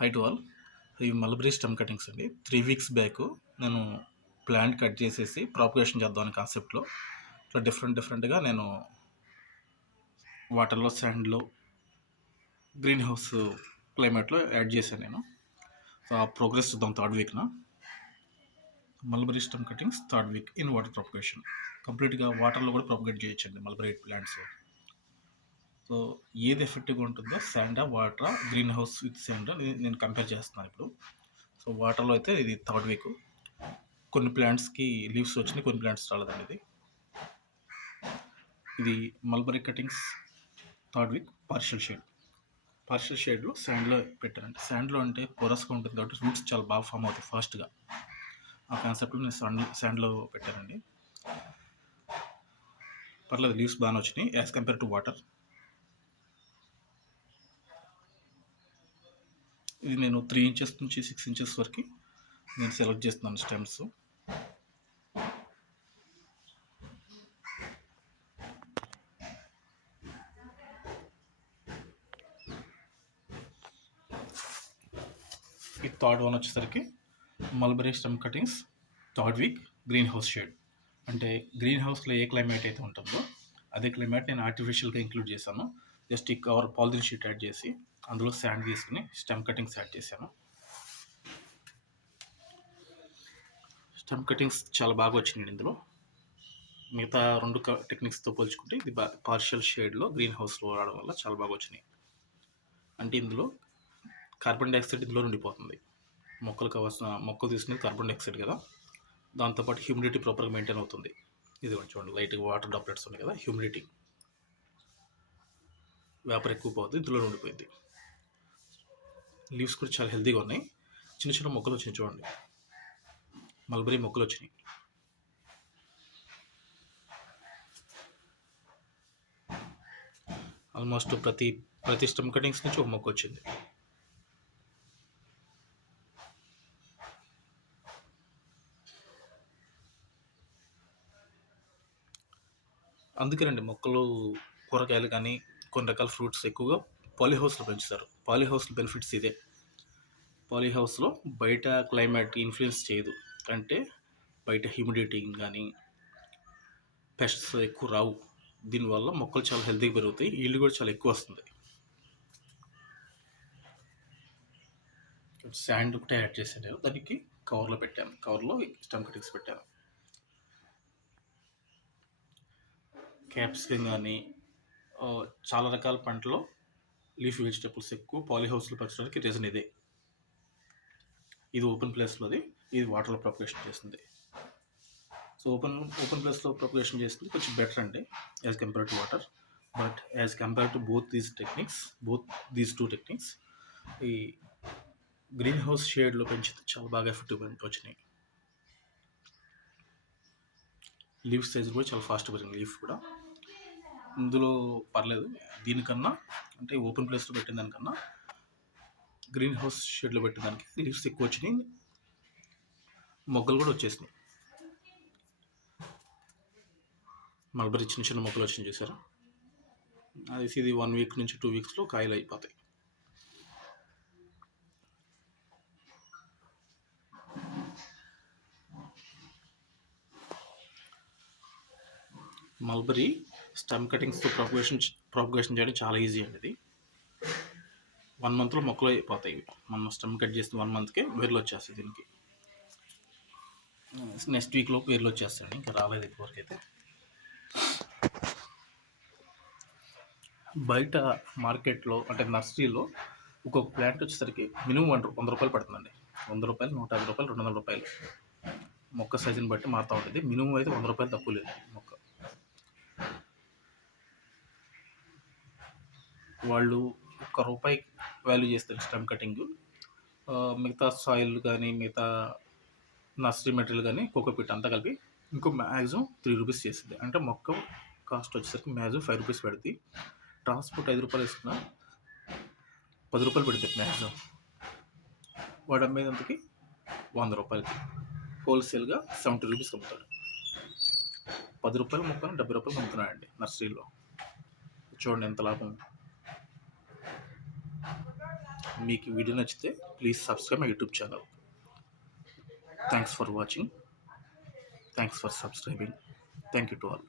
High to all. ఇవి mulberry stem cuttings అండి. 3 weeks back నేను ప్లాంట్ కట్ చేసేసి ప్రాపగేషన్ చేద్దామనే కాన్సెప్ట్లో ఇట్లా డిఫరెంట్గా నేను వాటర్లో, శాండ్లో, గ్రీన్ హౌస్ క్లైమేట్లో యాడ్ చేశాను నేను. సో ఆ ప్రోగ్రెస్ చూద్దాం థర్డ్ వీక్న. Mulberry stem cuttings third week in water propagation. కంప్లీట్గా వాటర్లో కూడా ప్రాపగేట్ చేయొచ్చండి మల్బరీ ప్లాంట్స్. సో ఏది ఎఫెక్టివ్గా ఉంటుందో శాండా, వాటరా, గ్రీన్ హౌస్ విత్ శాండా నేను కంపేర్ చేస్తున్నాను ఇప్పుడు. సో వాటర్లో అయితే ఇది థర్డ్ వీక్. కొన్ని ప్లాంట్స్కి లీవ్స్ వచ్చినాయి, కొన్ని ప్లాంట్స్ రాలేదండి. ఇది mulberry cuttings third week partial షేడ్లో శాండ్లో పెట్టానండి. శాండ్లో అంటే పొరస్గా ఉంటుంది కాబట్టి రూట్స్ చాలా బాగా ఫామ్ అవుతాయి ఫాస్ట్గా. ఆ కాన్సెప్ట్లో నేను శాండ్లో పెట్టానండి. పర్లేదు, లీవ్స్ బాగానే వచ్చినాయి యాజ్ కంపేర్ టు వాటర్. ఇది నేను 3 ఇంచెస్ నుంచి 6 ఇంచెస్ వరకు నేను సెలెక్ట్ చేస్తున్నాను స్టెమ్స్. ఈ థర్డ్ వన్ వచ్చేసరికి mulberry stem cuttings third week green house shade. అంటే గ్రీన్ హౌస్లో ఏ క్లైమేట్ అయితే ఉంటుందో అదే క్లైమేట్ నేను ఆర్టిఫిషియల్గా ఇంక్లూడ్ చేశాను. జస్ట్ ఈ కవర్ పాలిథిన్ షీట్ యాడ్ చేసి అందులో శాండ్ తీసుకుని స్టెమ్ కటింగ్స్ యాడ్ చేశాను. స్టెమ్ కటింగ్స్ చాలా బాగా వచ్చినాయి ఇందులో. మిగతా 2 టెక్నిక్స్తో పోల్చుకుంటే ఇది పార్షియల్ షేడ్లో గ్రీన్ హౌస్లో రావడం వల్ల చాలా బాగా వచ్చినాయి. అంటే ఇందులో కార్బన్ డైఆక్సైడ్ ఇందులో ఉండిపోతుంది. మొక్కలు తీసుకునేది కార్బన్ డైఆక్సైడ్ కదా, దాంతోపాటు హ్యూమిడిటీ ప్రాపర్గా మెయింటైన్ అవుతుంది. ఇది చూడండి, లైట్గా వాటర్ డ్రాప్లెట్స్ ఉన్నాయి కదా, హ్యూమిడిటీ వేపర్ ఎక్కువ పోతుంది, ఇందులో ఉండిపోయింది. లీవ్స్ కూడా చాలా హెల్తీగా ఉన్నాయి. చిన్న చిన్న మొక్కలు వచ్చినాయి చూడండి, మల్బరీ మొక్కలు వచ్చినాయి. ఆల్మోస్ట్ ప్రతి స్టెమ్ కటింగ్స్ నుంచి ఒక మొక్క వచ్చింది. అందుకేనండి మొక్కలు, కూరగాయలు కానీ కొన్ని రకాల ఫ్రూట్స్ ఎక్కువగా పాలీహౌస్లో పెంచుతారు. పాలీహౌస్లో బెనిఫిట్స్ ఇదే. పాలీహౌస్లో బయట క్లైమేట్ ఇన్ఫ్లుయెన్స్ చేయదు, అంటే బయట హ్యూమిడిటీ కానీ పెస్ట్స్ ఎక్కువ రావు. దీనివల్ల మొక్కలు చాలా హెల్తీగా పెరుగుతాయి, ఈల్డ్ కూడా చాలా ఎక్కువ వస్తుంది. శాండ్ ఒకటే యాడ్ చేశాను, దానికి కవర్లో పెట్టాను, కవర్లో స్టెమ్ కటింగ్స్ పెట్టాను. క్యాప్సికం కానీ చాలా రకాల పంటలో లీఫ్ వెజిటబుల్స్ ఎక్కువ పాలీహౌస్లో పెంచడానికి రీజన్ ఇదే. ఇది ఓపెన్ ప్లేస్లోది, ఇది వాటర్లో ప్రొపగేషన్ చేస్తుంది. సో ఓపెన్ ప్లేస్లో ప్రొపగేషన్ చేస్తుంది కొంచెం బెటర్ అండి as compare to water. But as compare to both these two techniques, ఈ గ్రీన్ హౌస్ షేడ్లో పెంచితే చాలా బాగా ఎఫెక్టివ్ వచ్చినాయి. లీఫ్ సైజ్ కూడా చాలా ఫాస్ట్ పెరిగింది. లీఫ్ కూడా ఇందులో పర్లేదు, దీనికన్నా అంటే ఓపెన్ ప్లేస్లో పెట్టిన దానికన్నా గ్రీన్ హౌస్ షేడ్లో పెట్టిన దానికి లీవ్స్ ఎక్కువ వచ్చినాయి, మొగ్గలు కూడా వచ్చేసినాయి. మల్బరీ చిన్న చిన్న మొక్కలు వచ్చినాయి చూసారా, ఇది 1 వీక్ నుంచి 2 వీక్స్లో కాయలు అయిపోతాయి. మల్బరీ స్టెమ్ కటింగ్స్తో ప్రాపగేషన్ చేయడం చాలా ఈజీ అండి. ఇది 1 మంత్లో మొక్కలు అయిపోతాయి. మనం స్టెమ్ కట్ చేసిన 1 మంత్కే వేర్లు వచ్చేస్తాయి. దీనికి నెక్స్ట్ వీక్లోపు వేర్లు వచ్చేస్తాయండి, ఇంకా రాలేదు ఇప్పటివరకు అయితే. బయట మార్కెట్లో అంటే నర్సరీలో ఒక్కొక్క ప్లాంట్ వచ్చేసరికి మినిమం 100 రూపాయలు పడుతుందండి. 100 రూపాయలు, 150 రూపాయలు, 200 రూపాయలు మొక్క సైజుని బట్టి మారుతూ ఉంటుంది. మినిమం అయితే 100 రూపాయలు తక్కువ లేదు మొక్క. వాళ్ళు ₹1 వాల్యూ చేస్తారు స్టెమ్ కటింగ్. మిగతా సాయిల్ కానీ మిగతా నర్సరీ మెటీరియల్ కానీ కోకోపీట్ అంతా కలిపి ఇంకో మ్యాక్సిమం ₹3 చేస్తుంది. అంటే మొక్క కాస్ట్ వచ్చేసరికి మ్యాక్సిమం ₹5 పెడుతుంది. ట్రాన్స్పోర్ట్ ₹5 వేసుకున్నా ₹10 పెడుతుంది మ్యాక్సిమం. వాడు అమ్మేదంతకి ₹100, హోల్సేల్గా ₹70 అమ్ముతాడు. ₹10 మొక్కను ₹70 అమ్ముతున్నాడండి నర్సరీలో. చూడండి ఎంత లాభం. మీకు వీడియో నచ్చితే please subscribe my YouTube channel. Thanks for watching. Thanks for subscribing. Thank you to all.